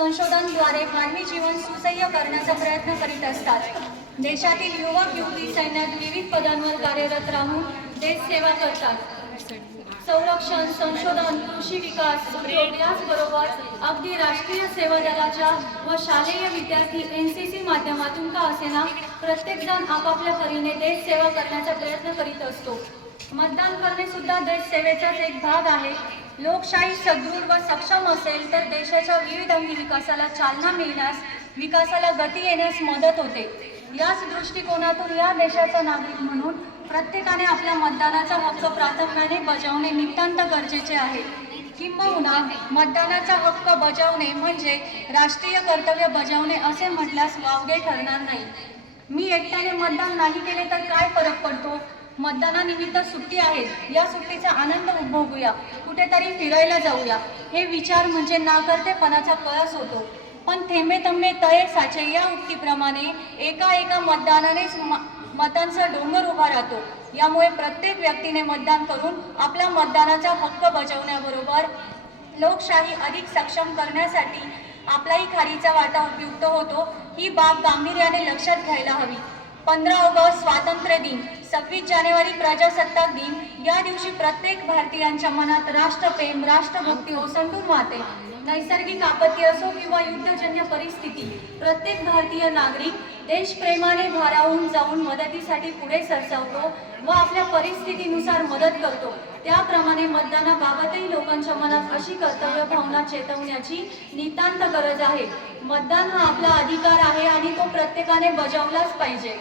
संशोधनाद्वारे मानवी जीवन सुसह्य करण्याचा प्रयत्न करीत असतात। देशातील युवक युवती सैन्यात विविध पदांवर कार्यरत राहून देश सेवा करतात। संरक्षण, संशोधन, कृषी विकास उद्योग याचबरोबर अगदी राष्ट्रीय सेवा दलाच्या व शालेय विद्यार्थी NCC माध्यमातून का असेना प्रत्येक जण आपापल्या परीने देश सेवा करण्याचा प्रयत्न करीत असतो। मतदान करणे सुद्धा देश सेवेचाच एक भाग आहे। लोकशाही सदृढ व सक्षम असेल तर देशाच्या विविध अंगी विकासाला चालना मिळण्यास, विकासाला गती येण्यास मदत होते। याच दृष्टिकोनातून या देशाचा नागरिक म्हणून प्रत्येकाने आपल्या मतदानाचा हक्क प्राधान्याने बजावणे नितांत गरजेचे आहे। किंबहुना मतदानाचा हक्क बजावणे म्हणजे राष्ट्रीय कर्तव्य बजावणे असे म्हटल्यास वावगे ठरणार नाही। मी एकट्याने मतदान नाही केले तर काय फरक पडतो? मतदानानिमित्त सुट्टी आहे, या सुट्टीचा आनंद उपभोगूया, कुठेतरी फिरायला जाऊया, हे विचार म्हणजे नाकर्तेपणाचा कळस होतो। पण थेंबे थेंबे तळे साचे या उक्तीप्रमाणे एका एका मतदानानेच मतांचा डोंगर उभा राहतो। यामुळे प्रत्येक व्यक्तीने मतदान करून आपला मतदानाचा हक्क बजावण्याबरोबर लोकशाही अधिक सक्षम करण्यासाठी आपलाही खारीचा वाटा उपयुक्त होतो, ही बाब गांभीर्याने लक्षात घ्यायला हवी। 15 ऑगस्ट स्वातंत्र्य दिन, 26 जानेवारी प्रजासत्ताक दिन या दिवशी प्रत्येक भारतीयांच्या मनात राष्ट्रप्रेम, राष्ट्रभक्ती ओसंडून वाहते। नैसर्गिक आपत्ती असो किंवा युद्धजन्य परिस्थिती, प्रत्येक भारतीय नागरिक देशप्रेमाने भारावून जाऊन मदतीसाठी पुढे सरसावतो व आपल्या परिस्थितीनुसार मदत करतो। त्याप्रमाणे मतदानाबाबतही लोकांच्या मनात अशी कर्तव्य भावना चेतवण्याची नितांत गरज आहे। मतदान हा आपला अधिकार आहे आणि तो प्रत्येकाने बजावलाच पाहिजे।